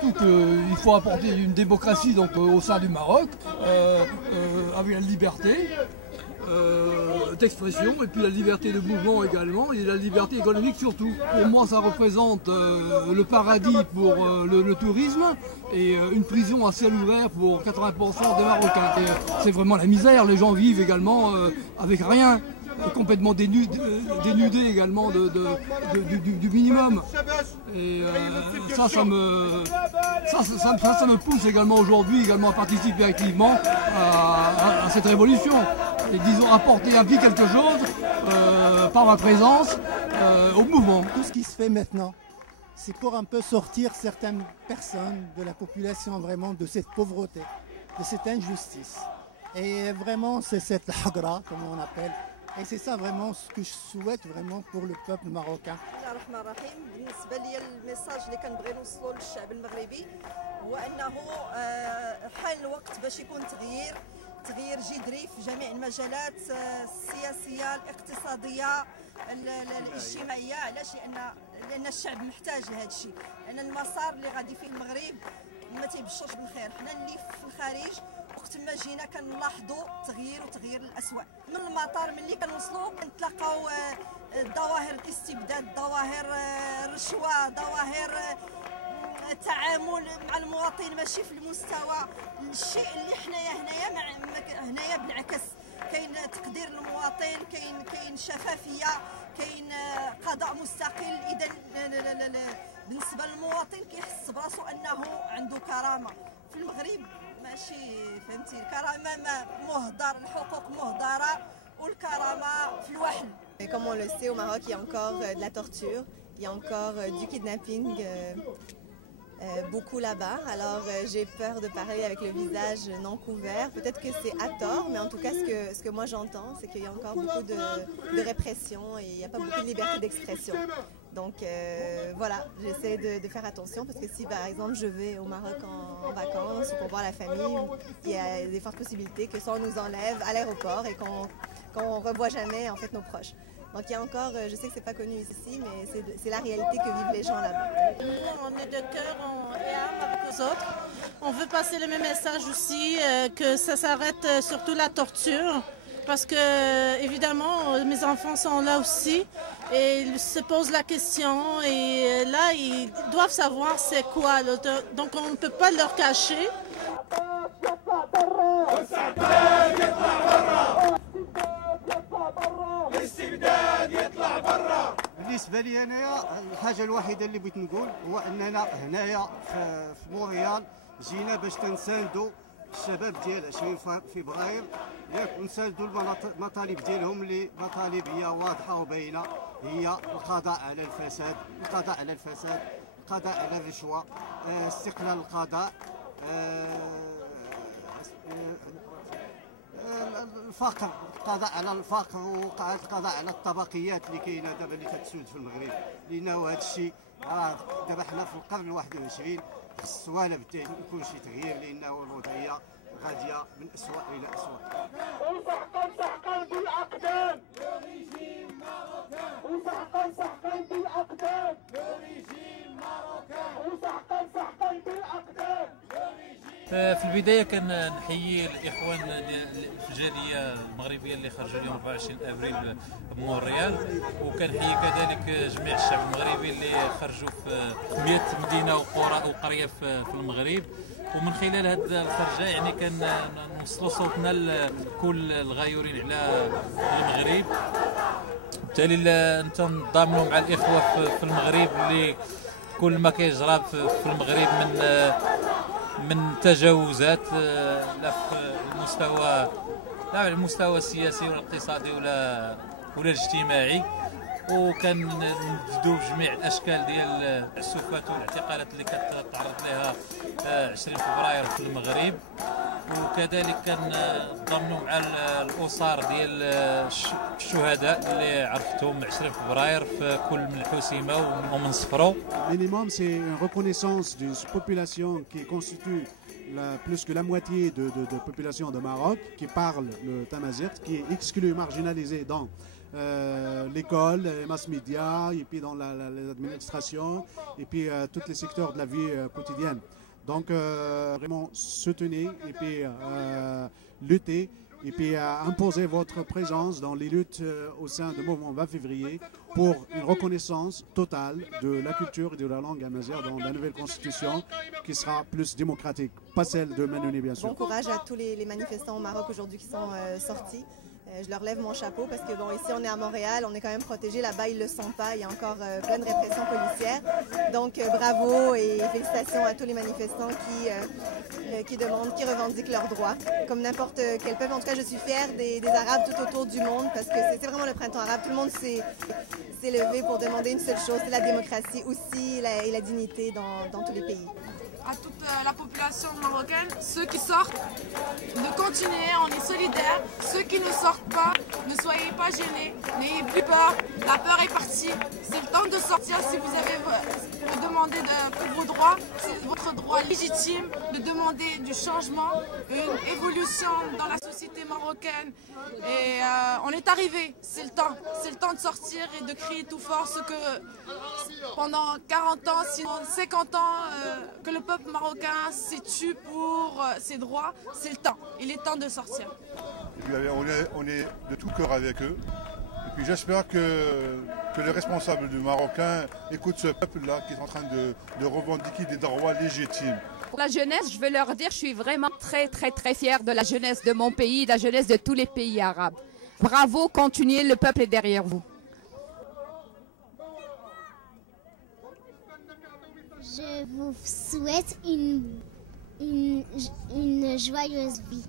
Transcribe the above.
surtout qu'il faut apporter une démocratie donc, au sein du Maroc, avec la liberté d'expression et puis la liberté de mouvement également et la liberté économique surtout. Pour moi ça représente le paradis pour le tourisme et une prison à ciel ouvert pour 80% des Marocains. C'est vraiment la misère, les gens vivent également avec rien, complètement dénudés également du minimum. Et ça me pousse également aujourd'hui à participer activement à cette révolution. Et disons apporter un petit quelque chose par ma présence au mouvement. Tout ce qui se fait maintenant, c'est pour un peu sortir certaines personnes de la population vraiment de cette pauvreté, de cette injustice. Et vraiment c'est cette hagra, comme on appelle. Et c'est ça vraiment ce que je souhaite vraiment pour le peuple marocain. بالنسبة لي الميساج اللي كنبغي نوصلو للشعب المغربي هو انه حان الوقت باش يكون تغيير جذري في جميع المجالات السياسية الاقتصادية الاجتماعية. علاش؟ لأن الشعب محتاج لهذا الشيء، لأن المسار اللي غادي فيه المغرب ما تيبشرش بالخير. حنا اللي في الخارج وقت ما جينا كنلاحظوا تغيير للأسوأ. من المطار ملي كنوصلوا كنتلاقاو ظواهر الاستبداد، ظواهر الرشوة، ظواهر التعامل مع المواطن ماشي في المستوى الشيء اللي هنايا بالعكس. كاين تقدير المواطن، كاين شفافية، كاين قضاء مستقل. اذا بالنسبه للمواطن كيحس براسو انه عنده كرامه. في المغرب ماشي، فهمتي، الكرامه مهدر، الحقوق مهدره والكرامه في الوحل. Comme on le sait, au Maroc, il y a encore de la torture, il y a encore du kidnapping, beaucoup là-bas. Alors j'ai peur de parler avec le visage non couvert. Peut-être que c'est à tort, mais en tout cas ce que moi j'entends, c'est qu'il y a encore beaucoup de répression et il n'y a pas beaucoup de liberté d'expression. Donc voilà, j'essaie de faire attention parce que si par exemple je vais au Maroc en vacances ou pour voir la famille, il y a des fortes possibilités que ça on nous enlève à l'aéroport et qu'on ne revoit jamais en fait nos proches. Donc il y a encore, je sais que c'est pas connu ici, mais c'est la réalité que vivent les gens là-bas. On est de cœur et âme avec les autres. On veut passer le même message aussi, que ça s'arrête surtout la torture. Parce que, évidemment, mes enfants sont là aussi et ils se posent la question et là, ils doivent savoir c'est quoi. Donc on ne peut pas leur cacher. بالنسبه لي انايا الحاجه الوحيده اللي بغيت نقول هو اننا هنايا في مونريال جينا باش تنساندوا الشباب ديال 20 فبراير، ياك ونساندوا المطالب ديالهم اللي مطالب هي واضحه وباينه، هي القضاء على الفساد، القضاء على الرشوه، استقلال القضاء، الفقر، القضاء على الفقر والقضاء على الطبقيات اللي كاينه دابا اللي كتسود في المغرب. لانه هذا الشيء دابا حنا في القرن 21 خص ولا بدا يكون شي تغيير، لانه الوضعيه غاديه من اسوء الى اسوء. وسحقا بالاقدام لو ريجيم ماروكان، وسحقا بالاقدام لو ريجيم ماروكان، وسحقا بالاقدام لو ريجيم. في البدايه كنحيي الاخوان في الجاليه المغربيه اللي خرجوا اليوم 24 ابريل بمونريال، وكنحيي كذلك جميع الشعب المغربي اللي خرجوا في 100 مدينه وقرى وقريه في المغرب. ومن خلال هذه الخرجه يعني كنوصلوا صوتنا لكل الغيورين على المغرب. بالتالي نتضامنوا مع الاخوه في المغرب اللي كل ما كيجرى في المغرب من تجاوزات، لا في المستوى السياسي ولا الاقتصادي ولا الاجتماعي، وكنبدو بجميع الاشكال ديال السفات والاعتقالات اللي كتعرض لها 20 فبراير في المغرب. وكذلك كنضمنوا مع الاسر ديال الشهداء اللي عرفتهم 20 فبراير في كل من الحسيمه ومن صفرو. Minimum, c'est une reconnaissance d'une population qui constitue plus que la moitié de population de Maroc qui parle le tamazight, qui est exclu, marginalisé dans l'école, les mass médias, et puis dans l'administration, et puis tous les secteurs de la vie quotidienne. Donc vraiment soutenez et puis lutter et puis imposer votre présence dans les luttes au sein du mouvement 20 février pour une reconnaissance totale de la culture et de la langue amazigh dans la nouvelle constitution qui sera plus démocratique, pas celle de Manouni bien sûr. Bon courage à tous les manifestants au Maroc aujourd'hui qui sont sortis. Je leur lève mon chapeau parce que bon, ici on est à Montréal, on est quand même protégés, là-bas ils ne le sont pas, il y a encore plein de répression policière. Donc bravo et félicitations à tous les manifestants qui demandent, qui revendiquent leurs droits. Comme n'importe quel peuple, en tout cas je suis fière des Arabes tout autour du monde parce que c'est vraiment le printemps arabe, tout le monde s'est levé pour demander une seule chose, c'est la démocratie aussi et la dignité dans tous les pays. À toute la population marocaine, ceux qui sortent, de continuer, on est solidaires. Ceux qui ne sortent pas, ne soyez pas gênés, n'ayez plus peur, la peur est partie. C'est le temps de sortir si vous avez demandé pour vos droits, c'est votre droit légitime de demander du changement, une évolution dans la société marocaine. Et on est arrivé, c'est le temps de sortir et de crier tout fort ce que pendant 40 ans, sinon 50 ans, que le peuple marocain s'est tué pour ses droits, c'est le temps. Il est temps de sortir. Et puis, on est de tout cœur avec eux. Et puis j'espère que les responsables du Marocain écoutent ce peuple-là qui est en train de revendiquer des droits légitimes. Pour la jeunesse, je veux leur dire, je suis vraiment très fière de la jeunesse de mon pays, de la jeunesse de tous les pays arabes. Bravo, continuez, le peuple est derrière vous. Je vous souhaite une joyeuse vie.